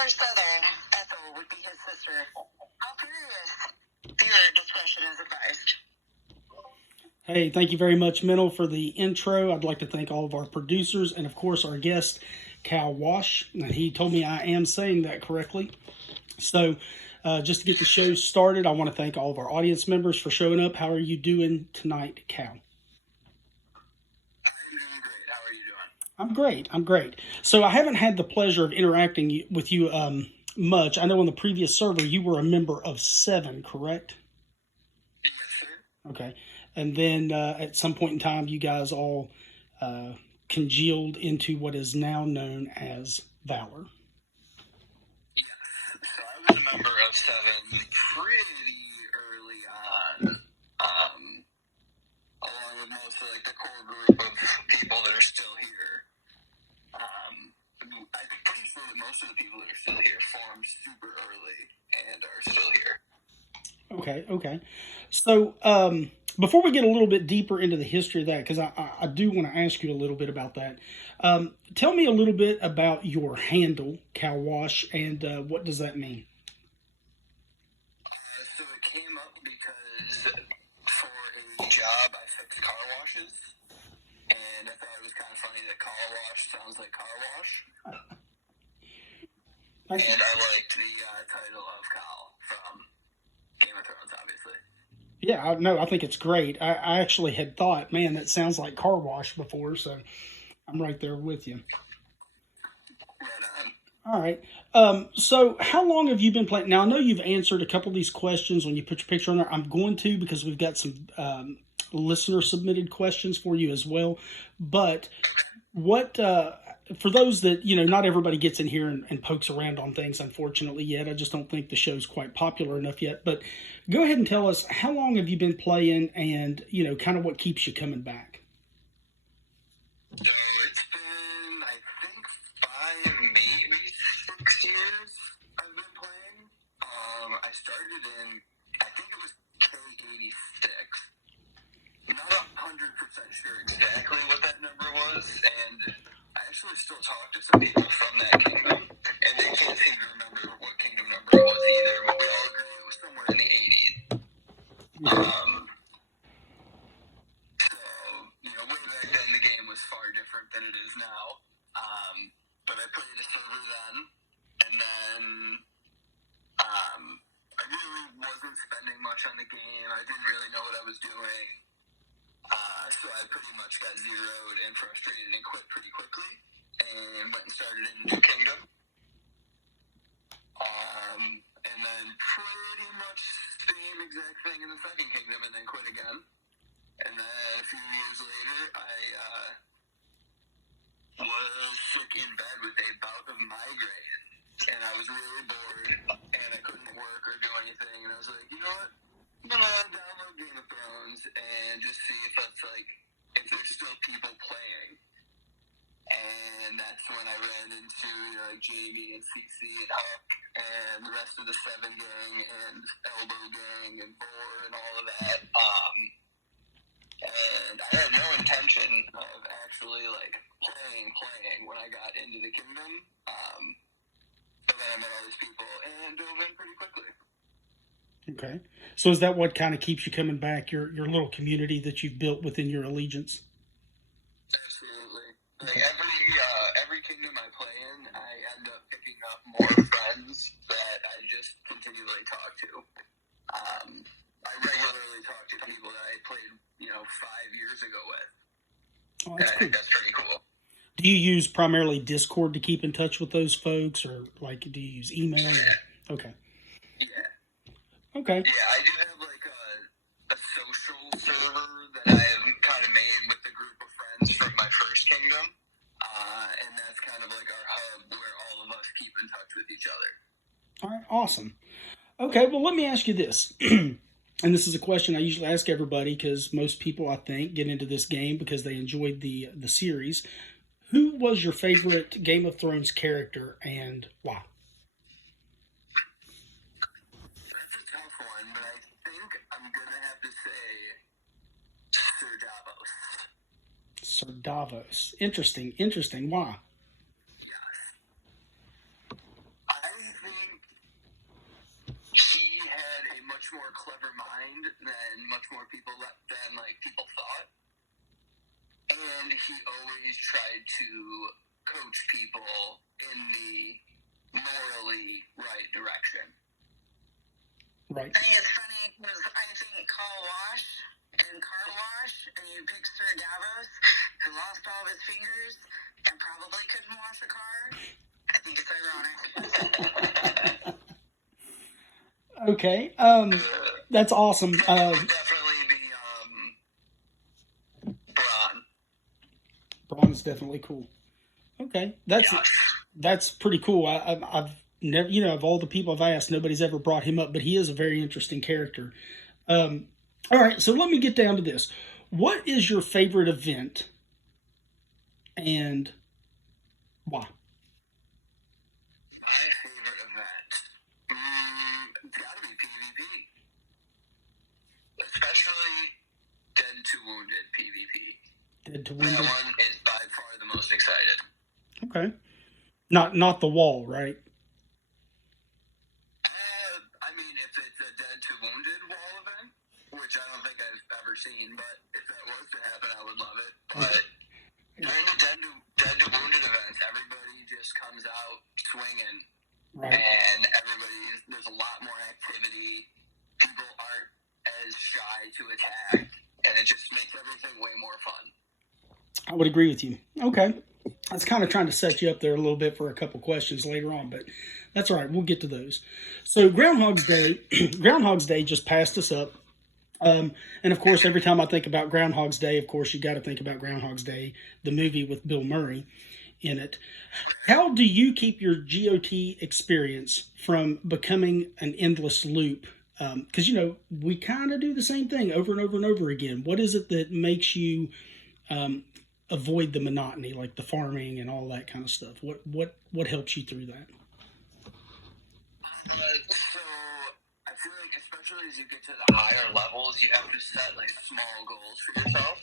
more southern, Ethel would be his sister. Halfurious. Viewer discretion is advised. Hey, thank you very much, Mental, for the intro. I'd like to thank all of our producers and, of course, our guest, Khal Wash. He told me I am saying that correctly. So, just to get the show started, I want to thank all of our audience members for showing up. How are you doing tonight, Khal? I'm doing great. How are you doing? I'm great. So, I haven't had the pleasure of interacting with you much. I know on the previous server you were a member of 7, correct? Yes, sir. Okay. And then at some point in time, you guys all congealed into what is now known as Valor. So I was a member of 7 pretty early on, along with most of the core group of people that are still here. I'm pretty sure that most of the people that are still here formed super early and are still here. Okay. So before we get a little bit deeper into the history of that, because I do want to ask you a little bit about that, tell me a little bit about your handle, Khal Wash, and what does that mean? So it came up because for a job I fixed car washes, and I thought it was kind of funny that car wash sounds like car wash. And I liked the title of Khal from Game of Thrones, obviously. Yeah, no, I think it's great. I actually had thought, man, that sounds like car wash before, so I'm right there with you. Right on. All right. So how long have you been playing? Now, I know you've answered a couple of these questions when you put your picture on there. I'm going to, because we've got some listener-submitted questions for you as well. But what... for those that, not everybody gets in here and pokes around on things, unfortunately, yet. I just don't think the show's quite popular enough yet. But go ahead and tell us, how long have you been playing and, kind of what keeps you coming back? So it's been, I think, 5, maybe 6 years I've been playing. I started in, I think it was K86. I'm not 100% sure exactly what that number was, and I actually still talk to some people from that kingdom, and they can't seem to remember what kingdom number it was either, but we all agree it was somewhere in the 80s. So, way back then the game was far different than it is now, but I played a server then, and then I really wasn't spending much on the game. I didn't really know what I was doing. So I pretty much got zeroed and frustrated and quit pretty quickly and went and started in a new kingdom. And then pretty much same exact thing in the second kingdom and then quit again. And then a few years later, I was sick in bed with a bout of migraine. And I was really bored and I couldn't work or do anything. And I was like, you know what? I'm gonna download Game of Thrones and just see if if there's still people playing. And that's when I ran into Jamie and CC and Huck and the rest of the 7 gang and Elbow gang and Boar and all of that. And I had no intention of actually playing when I got into the kingdom. But then I met all these people and dove in pretty quickly. Okay. So is that what kind of keeps you coming back, your little community that you've built within your allegiance? Absolutely. Every kingdom I play in, I end up picking up more friends that I just continually talk to. I regularly talk to people that I played, 5 years ago with. Oh, And that's I cool. think that's pretty cool. Do you use primarily Discord to keep in touch with those folks, or do you use email? Yeah. Okay. Yeah. Okay. Yeah, I do have a social server that I've kind of made with a group of friends from my first kingdom, and that's kind of like our hub where all of us keep in touch with each other. All right, awesome. Okay, well, let me ask you this. And this is a question I usually ask everybody because most people, I think, get into this game because they enjoyed the series. Who was your favorite Game of Thrones character and why? It's a tough one, but I think I'm going to have to say Sir Davos. Sir Davos. Interesting. Why? I more clever mind than much more people than like people thought. And he always tried to coach people in the morally right direction. Right. I think it's funny because I think Khal Wash and Car Wash, and you pick Sir Davos, who lost all of his fingers and probably couldn't wash a car. I think it's ironic. Okay. That's awesome. It would definitely be Bronn. Bronn's definitely cool. Okay, that's pretty cool. I've never, of all the people I've asked, nobody's ever brought him up, but he is a very interesting character. All right, so let me get down to this. What is your favorite event, and why? My favorite event? It's gotta be PvP. Especially Dead to Wounded PvP. Dead to That Wounded. one is by far the most excited. Okay, not the wall, right? I mean, if it's a Dead to Wounded wall event, which I don't think I've ever seen, but if that was to happen, I would love it. But during the Dead to Wounded events, everybody just comes out swinging, Right. and there's a lot more activity. People aren't as shy to attack, and it just makes everything way more fun. I would agree with you. Okay. I was kind of trying to set you up there a little bit for a couple questions later on, but that's all right. We'll get to those. So Groundhog's Day just passed us up. And of course, every time I think about Groundhog's Day, of course, you got to think about Groundhog's Day, the movie with Bill Murray in it. How do you keep your GOT experience from becoming an endless loop? Because, we kind of do the same thing over and over and over again. What is it that makes you avoid the monotony, like the farming and all that kind of stuff? What helps you through that? So I feel like, especially as you get to the higher levels, you have to set like small goals for yourself.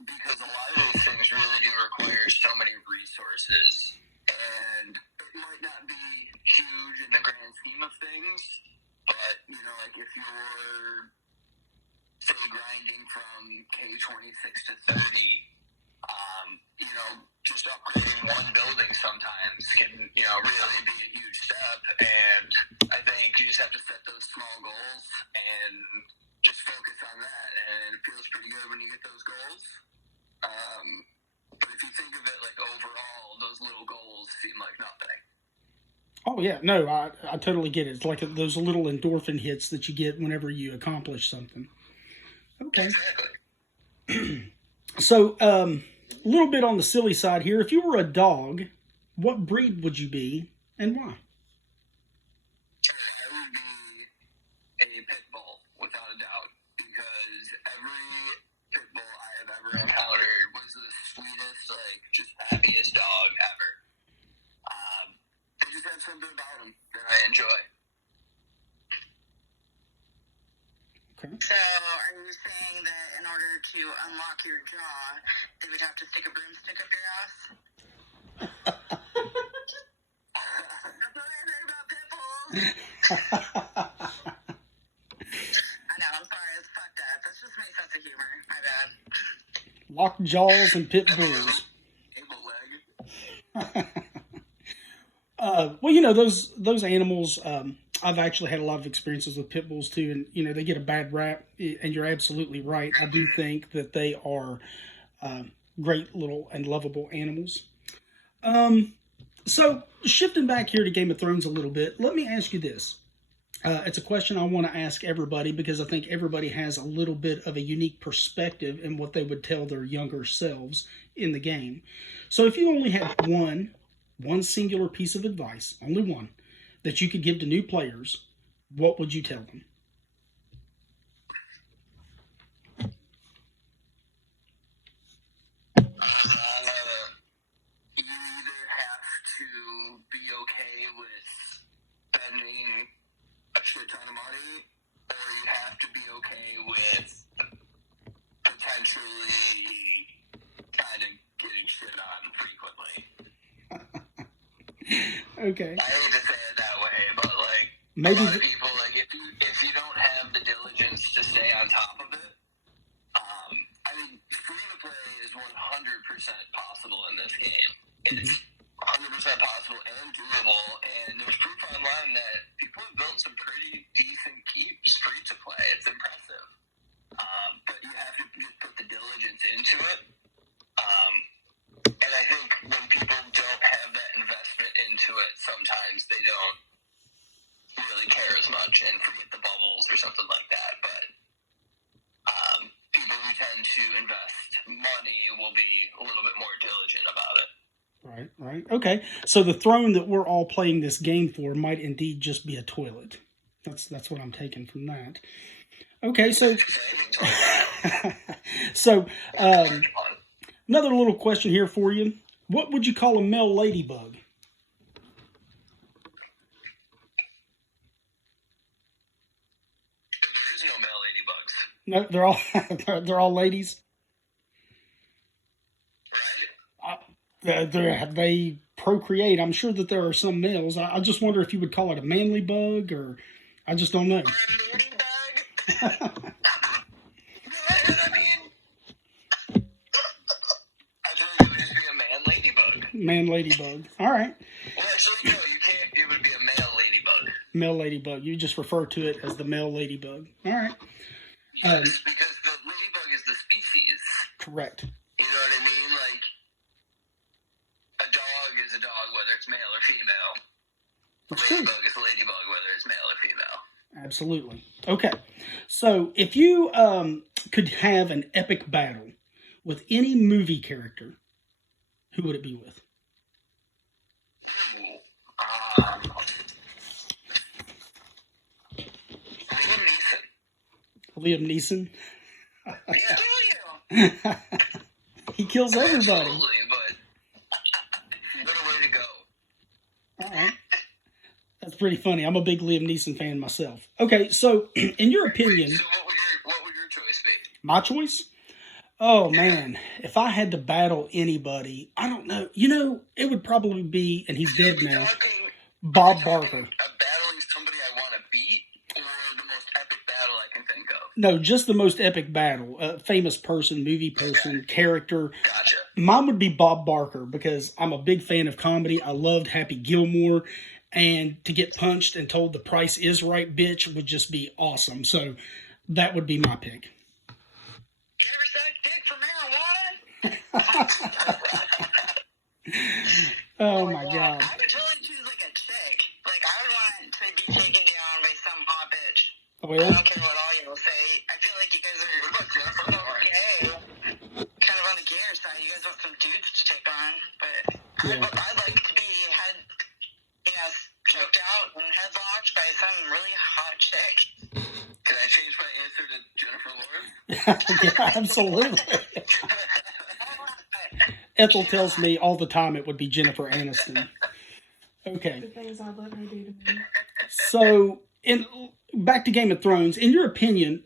Because a lot of those things really do require so many resources, and it might not be huge in the grand scheme of things, but like if you're say grinding from K26 to 30, just upgrading one building sometimes can, really be a huge step. And I think you just have to set those small goals and just focus on that. And it feels pretty good when you get those goals. But if you think of it like overall, those little goals seem like nothing. Oh, yeah. No, I totally get it. It's like those little endorphin hits that you get whenever you accomplish something. Okay. Exactly. So, a little bit on the silly side here. If you were a dog, what breed would you be and why? I would be a pit bull, without a doubt, because every pit bull I have ever encountered was the sweetest, just happiest dog ever. They just have something about them that I enjoy. Okay. So, are you saying that in order to unlock your jaw, they would have to stick a broomstick up your ass? That's what I heard about pit bulls. I know, I'm sorry, it's fucked up. That's just my sense of humor. My bad. Locked jaws and pit bulls. Able leg. Well, those animals. I've actually had a lot of experiences with pit bulls too, and they get a bad rap. And you're absolutely right. I do think that they are great little and lovable animals. So shifting back here to Game of Thrones a little bit, let me ask you this. It's a question I want to ask everybody because I think everybody has a little bit of a unique perspective in what they would tell their younger selves in the game. So if you only had one singular piece of advice, only one, that you could give to new players, what would you tell them? You either have to be okay with spending a shit ton of money, or you have to be okay with potentially kind of getting shit on frequently. Okay. I hate to say it that way, but Maybe a lot of people It's 100% possible and doable, and there's proof online that people have built some pretty decent keeps free to play. It's impressive. But you have to just put the diligence into it. And I think when people don't have that investment into it, sometimes they don't really care as much and forget the bubbles or something like that. But people who tend to invest money will be a little bit more diligent about it. Right. Okay. So the throne that we're all playing this game for might indeed just be a toilet. That's what I'm taking from that. Okay, so so another little question here for you. What would you call a male ladybug? There's no male ladybugs. No, they're all they're all ladies. They procreate. I'm sure that there are some males. I just wonder if you would call it a manly bug, or I just don't know. I mean, I thought it would just be a man ladybug. Man ladybug. All right. Well, actually, no, you can't. It would be a male ladybug. Male ladybug. You just refer to it as the male ladybug. All right. Yes, because the ladybug is the species. Correct. You know what I mean? Like, a dog is a dog, whether it's male or female. A ladybug is a ladybug, whether it's male or female. Absolutely. Okay. So if you could have an epic battle with any movie character, who would it be with? Liam Neeson. Yeah. He kills everybody. Absolutely, but what a way to go. All right. That's pretty funny. I'm a big Liam Neeson fan myself. Okay, so in your opinion... So what would your choice be? My choice? Oh, man. If I had to battle anybody, I don't know. You know, it would probably be, and he's dead now, Bob Barker. Battling somebody I want to beat, or the most epic battle I can think of? No, just the most epic battle. Famous person, movie person, character. Gotcha. Mine would be Bob Barker, because I'm a big fan of comedy. I loved Happy Gilmore. And to get punched and told the price is right, bitch, would just be awesome. So that would be my pick. You ever suck dick for marijuana? Oh my God. I would totally choose like a chick. Like I would want to be taken down by some hot bitch. Oh, I yeah? don't care what all you will say. I feel like you guys are gay. Kind of on the gayer side. You guys want some dudes to take on. But Yeah. I'd like to be choked out and headlocked by some really hot chick. Can I change my answer to Jennifer Lawrence? Yeah, absolutely. Ethel tells me all the time it would be Jennifer Aniston. Okay. The things I'd let her do to me. So, back to Game of Thrones. In your opinion,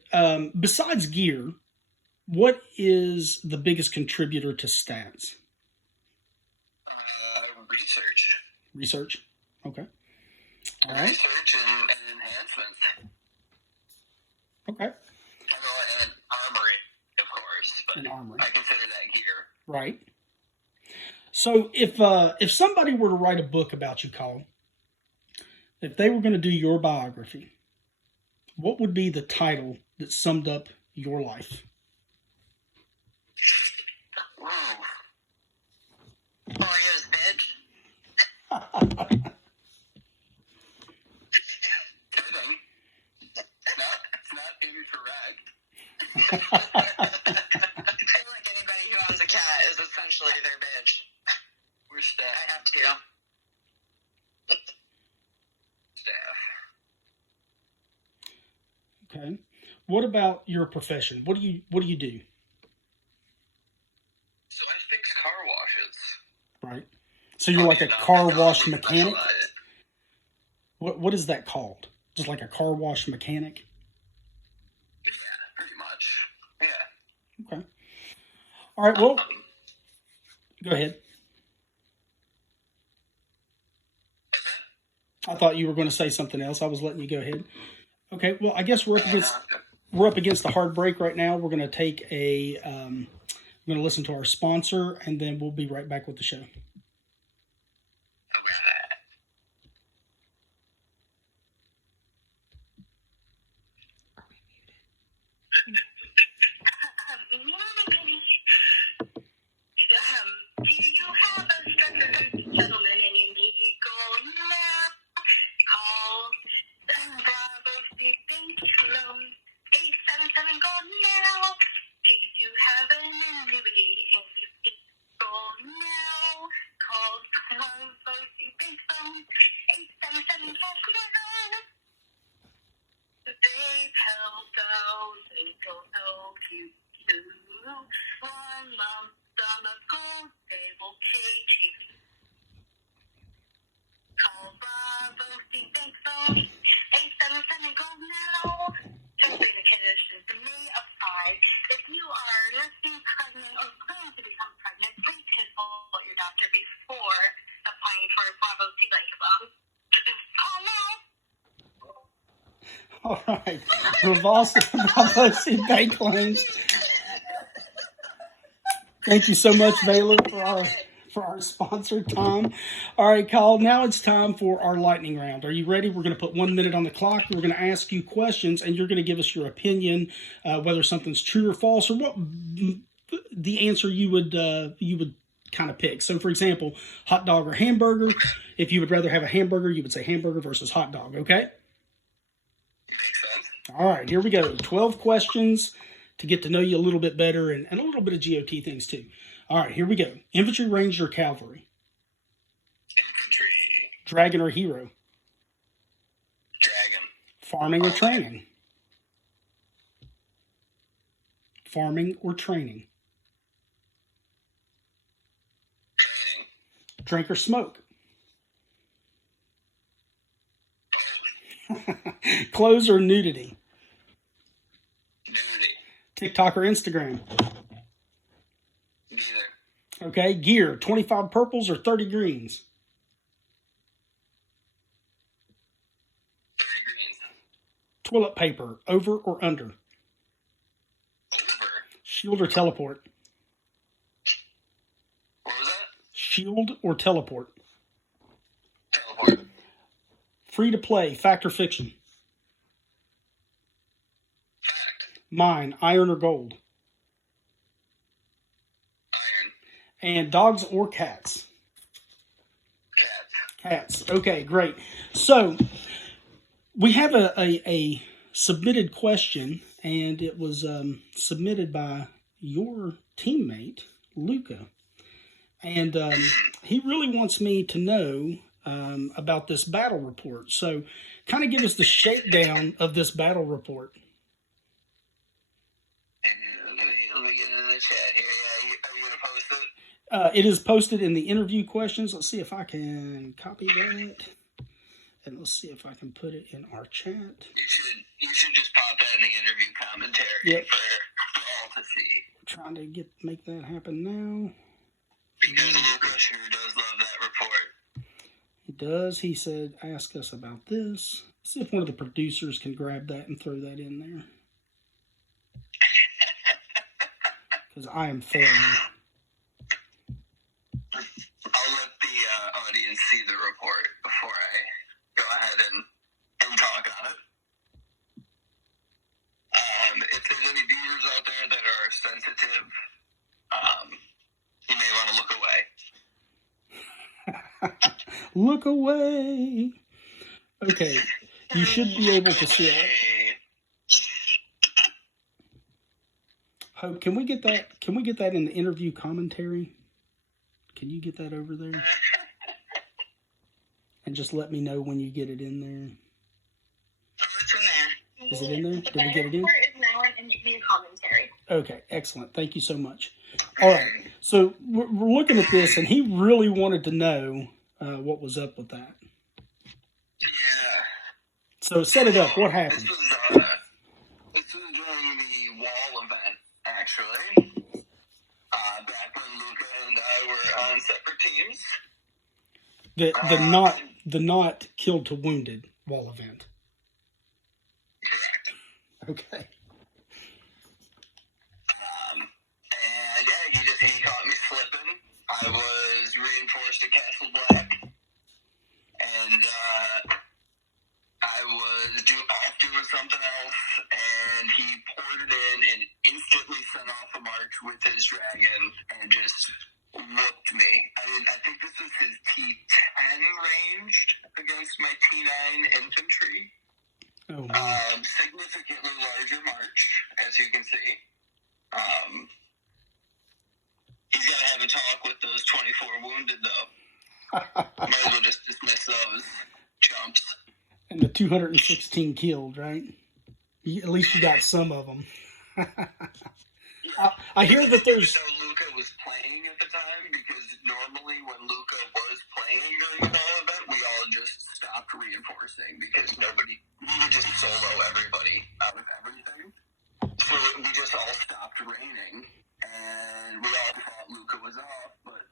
besides gear, what is the biggest contributor to stats? Research. Research? Okay. All right. Research and enhancements. Okay. And armory, of course. But And armory. I consider that gear. Right. So if somebody were to write a book about you, Khal, if they were going to do your biography, what would be the title that summed up your life? Ooh. Oreo's bitch. It's not incorrect. I feel like anybody who owns a cat is essentially their bitch. We're staff. I have to. Staff. Okay. What about your profession? What do you do? So I fix car washes. Right. So you're like a car wash mechanic? What is that called? Just like a car wash mechanic? Yeah, pretty much. Yeah. Okay. All right, well, go ahead. I thought you were going to say something else. I was letting you go ahead. Okay, well, I guess we're up against the hard break right now. We're going to take we're going to listen to our sponsor, and then we'll be right back with the show. They held those and don't know you. One lump sum of gold, they will pay you. Call Bravo, Steve Bank Phone, 877 gold now. Just bring the conditions to me apply. If you are listening pregnant or planning to become pregnant, please consult your doctor before applying for a Bravo Steve Bank Phone. Call now. All right. Bravosi bank loans. Thank you so much, Valor, for our sponsor, Tom. All right, Khal, now it's time for our lightning round. Are you ready? We're going to put 1 minute on the clock. We're going to ask you questions, and you're going to give us your opinion, whether something's true or false, or what the answer you would kind of pick. So, for example, hot dog or hamburger. If you would rather have a hamburger, you would say hamburger versus hot dog, okay? All right, here we go. 12 questions to get to know you a little bit better and a little bit of GOT things too. All right, here we go. Infantry, Ranger, Cavalry. Infantry. Dragon or hero. Dragon. Farming or training. Farming or training. Training. Drink or smoke. Clothes or nudity. Nudity. TikTok or Instagram. Neither. Okay, gear, 25 purples or 30 greens. 30 greens. Toilet paper, over or under. Over. Shield or teleport. What was that? Shield or teleport. Teleport. Free to play, fact or fiction. Mine, iron or gold. Iron. And dogs or cats. Cats. Cats. Okay, great. So we have a submitted question, and it was submitted by your teammate, Luca. And he really wants me to know about this battle report. So kind of give us the shakedown of this battle report. Let me get in the chat here. Yeah, are you going to post it? It is posted in the interview questions. Let's see if I can copy that. And let's see if I can put it in our chat. You should just pop that in the interview commentary. Yep. For all to see. Trying to make that happen now. Because Lucas sure does love that report. He does. He said, ask us about this. Let's see if one of the producers can grab that and throw that in there. Because I am failing. I'll let the audience see the report before I go ahead and talk on it. If there's any viewers out there that are sensitive, you may want to look away. Look away. Okay. You should be able to see it. Hope, can we get that? Can we get that in the interview commentary? Can you get that over there? And just let me know when you get it in there. It's in there. Is it in there? Did we get it in? The report is now an interview commentary. Okay, excellent. Thank you so much. All right, so we're looking at this, and he really wanted to know what was up with that. Yeah. So set it up. What happened? This was during the wall event, actually. Back when Luca and I were on separate teams. The not killed to wounded wall event. Okay. And yeah, he caught me slipping. I was reinforced at Castle Black, and I was off doing something else, and he ported in and instantly sent off a march with his dragon and just whooped me. I mean, I think this was his T10 ranged against my T9 infantry. Oh, Significantly larger march, as you can see. He's got to have a talk with those 24 wounded, though. Might as well just dismiss those chumps. And the 216 killed, right? At least you got some of them. I hear that there's... Even though Luca was playing at the time, because normally when Luca was playing during the Valor event, we all just stopped reinforcing because we would just solo everybody out of everything. So we just all stopped raining, and we all thought Luca was off, but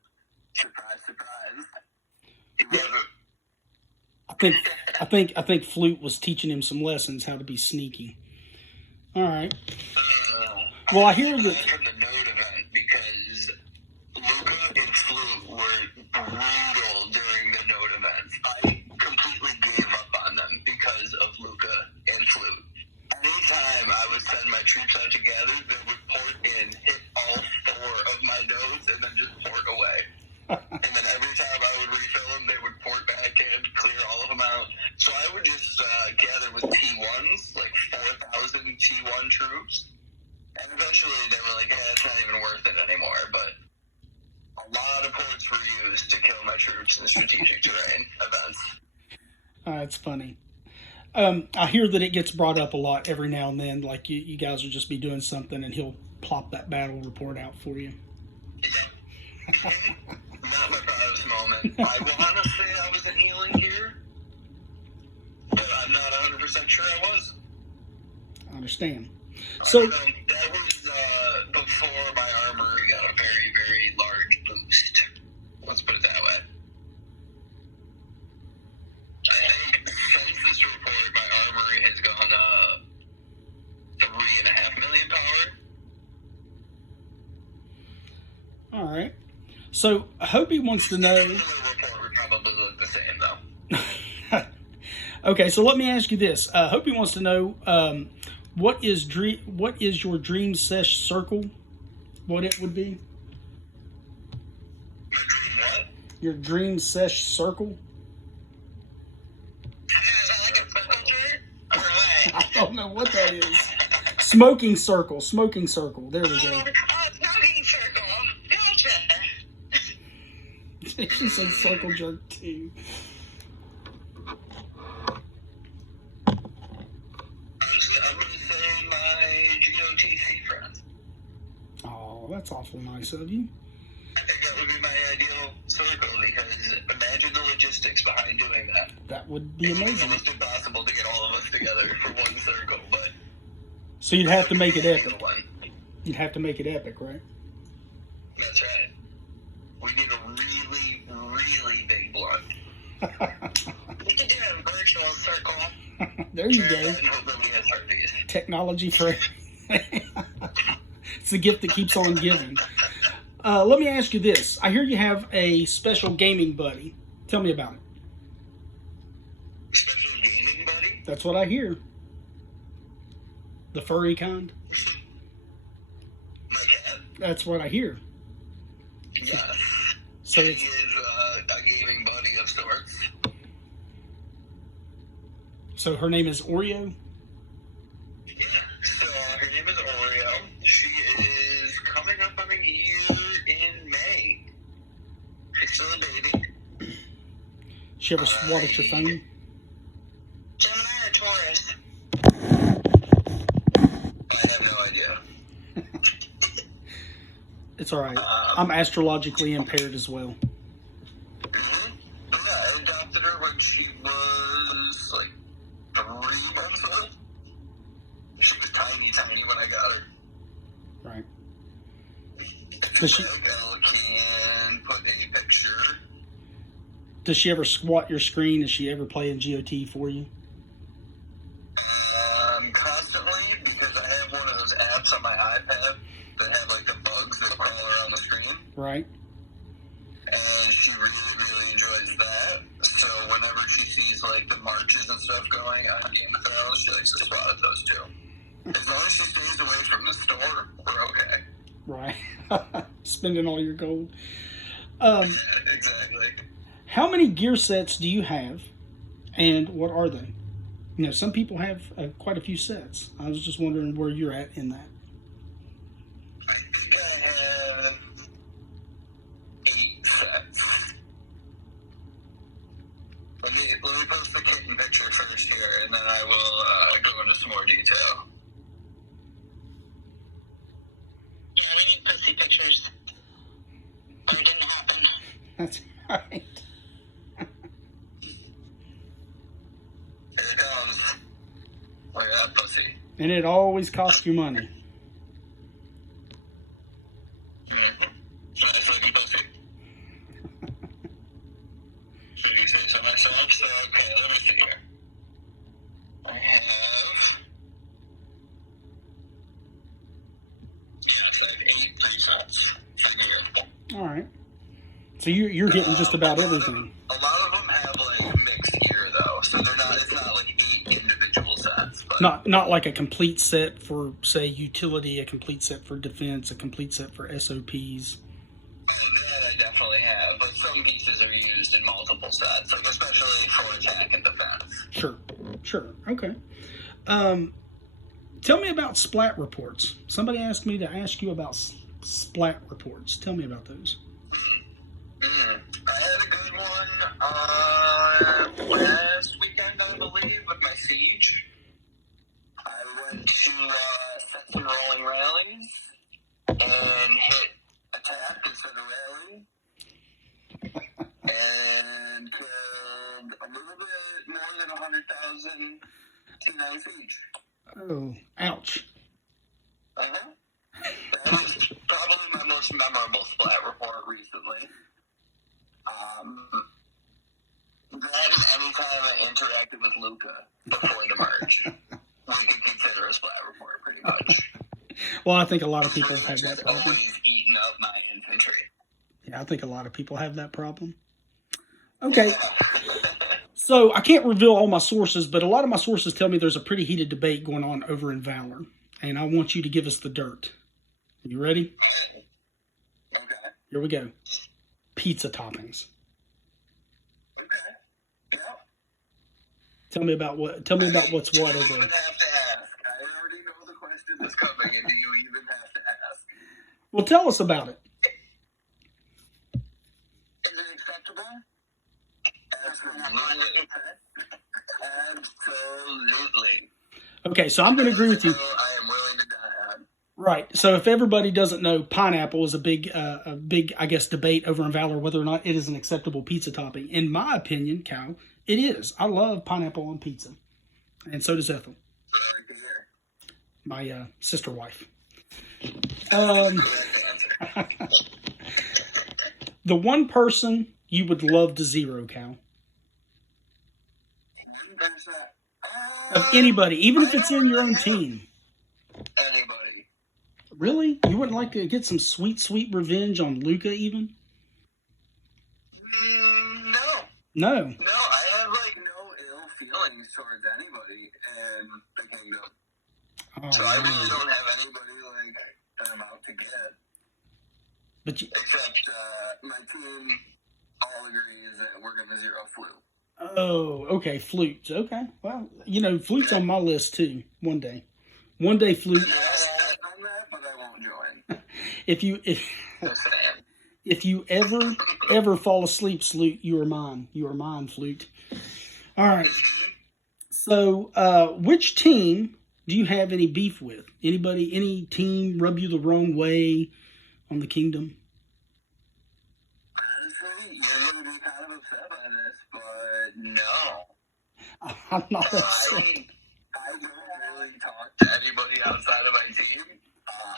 surprise, surprise, he wasn't. I think Flute was teaching him some lessons how to be sneaky. All right. Well, I hear that from the Node event, because Luca and Flute were brutal during the Node events. I completely gave up on them because of Luca and Flute. Anytime I would send my troops out to gather, they would port in, hit all 4 of my nodes, and then just port away. And then every time I would refill them, they would port back in, clear all of them out. So I would just gather with T1s, like 4,000 T1 troops. And eventually they were like, it's not even worth it anymore. But a lot of ports were used to kill my troops in strategic terrain events. That's funny. I hear that it gets brought up a lot every now and then. Like you guys will just be doing something and he'll plop that battle report out for you. Yeah. Not my proudest moment. I want to say I was in healing gear, but I'm not 100% sure I was. I understand. So that was before my armory got a very, very large boost. Let's put it that way. I think since this report, my armory has gone 3.5 million power. All right. So Hobie wants to know. The report would probably look the same though. Okay, so let me ask you this. Hobie wants to know what is your dream sesh circle? What it would be? What? Your dream sesh circle? Is that like a football shirt? Or what? I don't know what that is. Smoking circle. There we go. Smoking circle. Gotcha. She said circle jerk too. I'm going to say my GOTC friends. Oh, that's awful nice of you. I think that would be my ideal circle, because imagine the logistics behind doing that. That would be It's amazing. almost impossible to get all of us together for one circle, but... So you'd have to make it epic. One. You'd have to make it epic, right? That's right. We need a really, really big blunt. We could do a virtual circle. There you go. And hope nobody has herpes. Technology for it's the gift that keeps on giving. Let me ask you this. I hear you have a special gaming buddy. Tell me about it. Special gaming buddy? That's what I hear. The furry kind? My cat? That's what I hear. Yes. So He it's, is a gaming buddy of sorts. so her name is Oreo? So her name is Oreo. She is coming up on a year in May. She's still a baby. She ever swat at your phone? Gemini or Taurus? I have no idea. It's alright. I'm astrologically impaired as well. Mm-hmm. Yeah, I adopted her when she was like 3 months old. She was tiny when I got her. Right. Does she can put a picture? Does she ever squat your screen? Is she ever playing GOT for you? Constantly, because I have one of those apps on my iPad that have like the bugs that crawl around the screen. Right. And she really, really enjoys that. So whenever she sees like the marches and stuff going on Game of Thrones, she likes to spot at those too. As long as she stays away from the store, we're okay. Right. Spending all your gold. Exactly. How many gear sets do you have, and what are they? You know, some people have quite a few sets. I was just wondering where you're at in that. I think I have 8 sets. Let me post the kitten picture first here, and then I will go into some more detail. Yeah, I need pussy pictures. Or it didn't happen. That's right. Here it comes. Look at that pussy. And it always costs you money. Mm-hmm. Nice looking pussy. Should you say so myself? So, okay, let me see here. I have 8 presets. Figure. All right. So you're hitting just about everything. A lot of them have like mixed gear though, so they're not. It's not like 8 individual sets. But Not like a complete set for, say, utility, a complete set for defense, a complete set for SOPs. that I definitely have. But some pieces are used in multiple sets, like especially for attack and defense. Sure. Okay. Tell me about splat reports. Somebody asked me to ask you about splat reports. Tell me about those. I had a good one last weekend, I believe, with my siege. I went to set some rolling rallies and hit attack instead of rally, and killed a little bit more than 100,000 T9 siege. Oh, ouch. Uh-huh. That was probably my most memorable splat report recently. That and any time I interacted with Luca before the merge, we could consider a splat report pretty much. Well, I think a lot of people Really have that just problem. always eating up my infantry. Yeah, I think a lot of people have that problem. Okay. So I can't reveal all my sources, but a lot of my sources tell me there's a pretty heated debate going on over in Valor, and I want you to give us the dirt. You ready? Okay. Here we go. Pizza toppings. Okay. Yeah. Tell me about what's what Do you over. even have to ask? I already know the question is coming, and do you even have to ask? Well, tell us about it. Is it acceptable? Absolutely. Absolutely. Okay, so I'm going to agree with you. I am willing to die on. Right. So if everybody doesn't know, pineapple is a big, I guess, debate over in Valor whether or not it is an acceptable pizza topping. In my opinion, Cal, it is. I love pineapple on pizza, and so does Ethel, my sister wife. The one person you would love to zero, Cal, of anybody, even if it's in your own team. Anybody. Really? You wouldn't like to get some sweet, sweet revenge on Luca, even? No. No. No, I have like no ill feelings towards anybody in the kingdom. Oh, So I really don't have anybody like I'm out to get. But you, Except my team all agrees that we're going to zero Flute. oh, okay, flutes. Okay, well, flute's on my list too. One day, flute. Yeah, I'm that, but I won't join. If you ever fall asleep, flute, you are mine. You are mine, flute. All right. So, which team do you have any beef with? Anybody, any team rub you the wrong way on the kingdom? You're going to be kind of upset by this, but no. I'm not upset. I don't really talk to anybody outside of my team,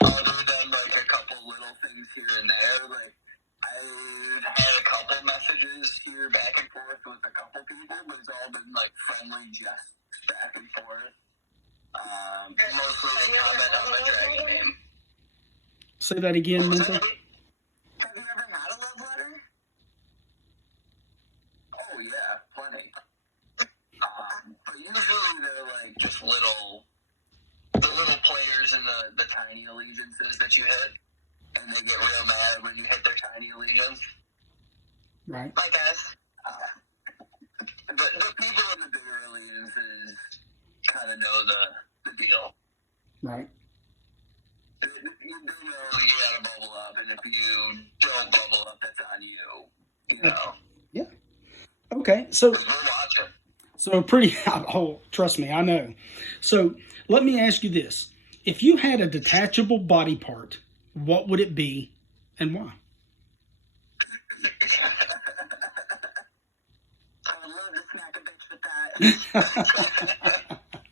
other than like a couple little things here and there. Like I've had a couple messages here back and forth with a couple people, but it's all been like friendly jests back and forth. Mostly a comment on the dragon name. Say that again, Mental. Have you ever had a love letter? Oh yeah, plenty. But usually they're like just the little players in the tiny allegiances that you hit, and they get real mad when you hit their tiny allegiance. Right. Like us. But the people in the bigger allegiances kind of know the deal. Right. You know you gotta bubble up, and if you don't bubble up, that's on you. You know. Yeah. Okay. So. We're So pretty, oh, trust me, I know. So let me ask you this. If you had a detachable body part, what would it be and why? I would love to smack a bitch with that.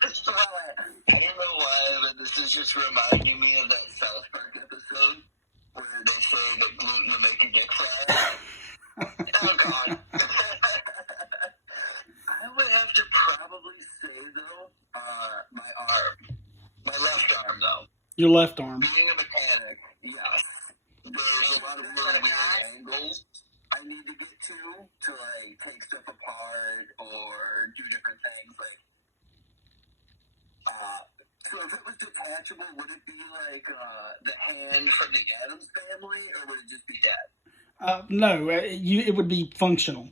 Just throw it. I don't know why, but this is just reminding me of that South Park episode where they say that gluten will make a dick fry. Oh, God. I would have to probably say, though, my arm. My left arm, though. Your left arm. Being a mechanic, yes. There's a lot of really weird angles I need to get to like, take stuff apart or do different things. Like, so if it was detachable, would it be like the hand from the Addams Family, or would it just be dead? No, it would be functional.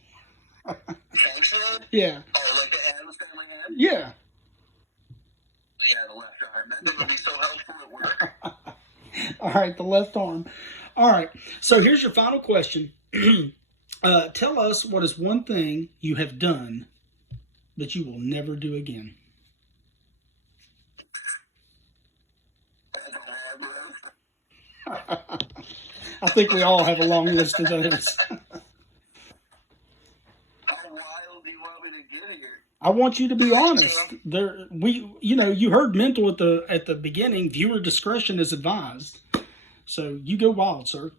Functional? Yeah. Oh, like the Addams Family hand? Yeah. Yeah, the left arm. That thing would be so helpful at work. All right, the left arm. All right, so here's your final question. Tell us what is one thing you have done that you will never do again. I think we all have a long list of those. How wild do you want me to get here? I want you to be honest. You heard Mental at the beginning. Viewer discretion is advised. So you go wild, sir.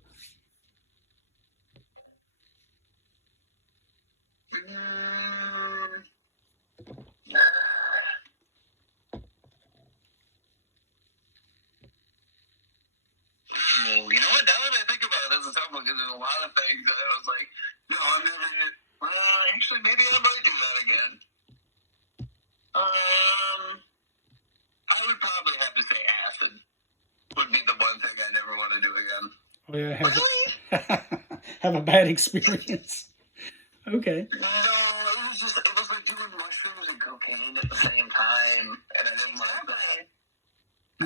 You know what? Now that I think about it, that's a tough one because there's a lot of things that I was like, no, I'm never gonna. Well, actually, maybe I might do that again. I would probably have to say acid would be the one thing I never want to do again. Oh yeah, Really? have a bad experience. Okay. No, it was like doing mushrooms and cocaine at the same time, and I didn't like that. I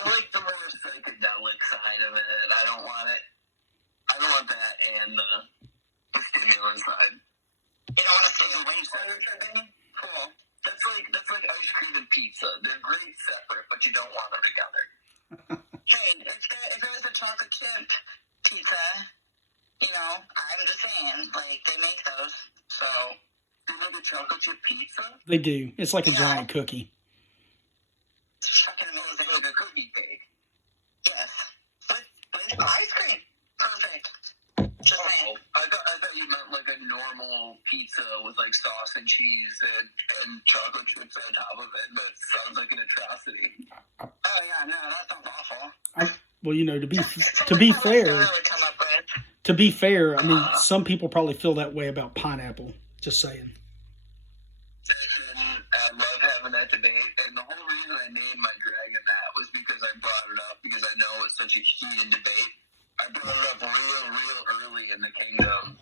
like the more psychedelic side of it. I don't want that and the stimulant side. You don't want to stay away from it. Cool. That's like ice cream and pizza. They're great separate, but you don't want them together. Hey, if there was a chocolate chip pizza, I'm just saying, like, they make those, so. They make a chocolate chip pizza? They do. It's like a giant cookie. It's fucking amazing. It's like a cookie cake. Yes. But it's ice cream. Perfect. Just saying. I thought you meant like a normal pizza with like sauce and cheese and chocolate chips on top of it. That sounds like an atrocity. Oh yeah, no, that sounds awful. Well, to be fair, I mean, some people probably feel that way about pineapple. Just saying. I love having that debate, and the whole reason I named my dragon that was because I brought it up because I know it's such a heated debate. I brought it up real early in the kingdom,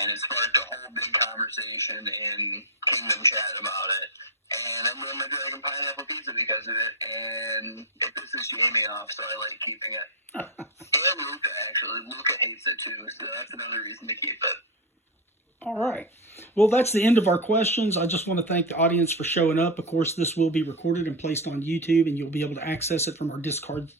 and it sparked a whole big conversation in kingdom chat about it. And I'm with my dragon pineapple pizza because of it, and it pisses Jamie off, so I like keeping it. And Luca, actually. Luca hates it too, so that's another reason to keep it. All right. Well, that's the end of our questions. I just want to thank the audience for showing up. Of course, this will be recorded and placed on YouTube, and you'll be able to access it from our Discord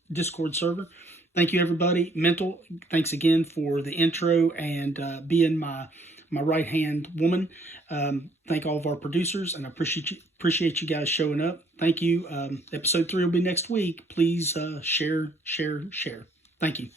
server. Thank you, everybody. Mental, thanks again for the intro and being my right-hand woman. Thank all of our producers, and I appreciate you guys showing up. Thank you. Episode 3 will be next week. Please share. Thank you.